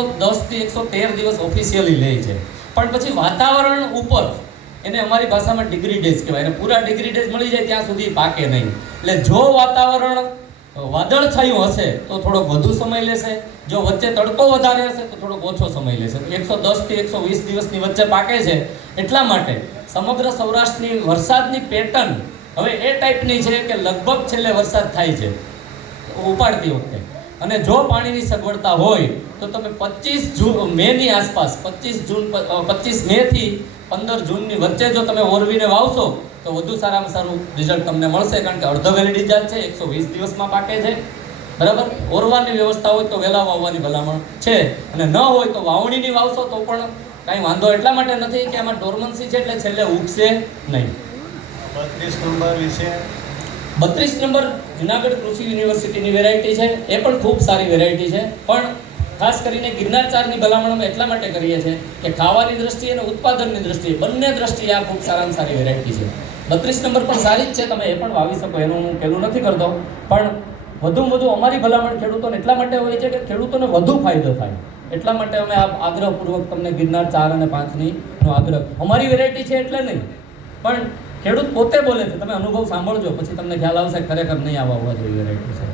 10 થી 113 દિવસ ઓફિશિયલી લે છે, પણ પછી વાતાવરણ ઉપર એને અમારી ભાષામાં ડિગ્રી ડેઝ કહેવાય. એને પૂરા ડિગ્રી ડેઝ મળી જાય ત્યાં સુધી પાકે નહીં. એટલે જો વાતાવરણ વાદળછાયું હશે તો થોડોક વધુ સમય લેશે, જો વચ્ચે તડકો વધારે હશે તો થોડોક ઓછો સમય લેશે. 110 થી 120 દિવસની વચ્ચે પાકે છે. એટલા માટે સમગ્ર સૌરાષ્ટ્રની વરસાદની પેટર્ન હવે એ ટાઈપની છે કે લગભગ છેલ્લે વરસાદ થાય છે ઉપાડતી વખતે. અને જો પાણીની સગવડતા હોય તો તમે 25 મેની આસપાસ 25 મે થી 15 જૂનની વચ્ચે જો તમે ઓરવીને વાવશો તો વધુ સારામાં સારું રિઝલ્ટ તમને મળશે. કારણ કે અર્ધ વેલીડી જાત છે, 120 દિવસમાં પાકે છે. બરાબર. ઓરવાની વ્યવસ્થા હોય તો વહેલા વાવવાની ભલામણ છે, અને ન હોય તો વાવણીની વાવશો તો પણ કાંઈ વાંધો એટલા માટે નથી કે આમાં ડોર્મન્સી છે એટલે છેલ્લે ઉગશે નહીં. 32 નંબર વિશે 32 નંબર જુનાગઢ કૃષિ યુનિવર્સિટીની વેરાયટી છે. એ પણ ખૂબ સારી વેરાયટી છે, પણ ખાસ કરીને ગિરનાર ચારની ભલામણ અમે એટલા માટે કરીએ છીએ કે ખાવાની દ્રષ્ટિએ અને ઉત્પાદનની દ્રષ્ટિએ બંને દ્રષ્ટિએ આ ખૂબ સારામાં સારી વેરાયટી છે. 32 નંબર પણ સારી જ છે, તમે એ પણ વાવી શકો, એનું હું પેલું નથી કરતો. પણ વધુમાં વધુ અમારી ભલામણ ખેડૂતોને એટલા માટે હોય છે કે ખેડૂતોને વધુ ફાયદો થાય. એટલા માટે અમે આ આગ્રહપૂર્વક તમને ગિરનાર 4 અને 5 નો આગ્રહ, અમારી વેરાયટી છે એટલે નહીં, પણ ખેડૂત પોતે બોલે છે. તમે અનુભવ સાંભળજો પછી તમને ખ્યાલ આવશે ખરેખર નહીં આવવા જોઈએ વેરાયટી છે.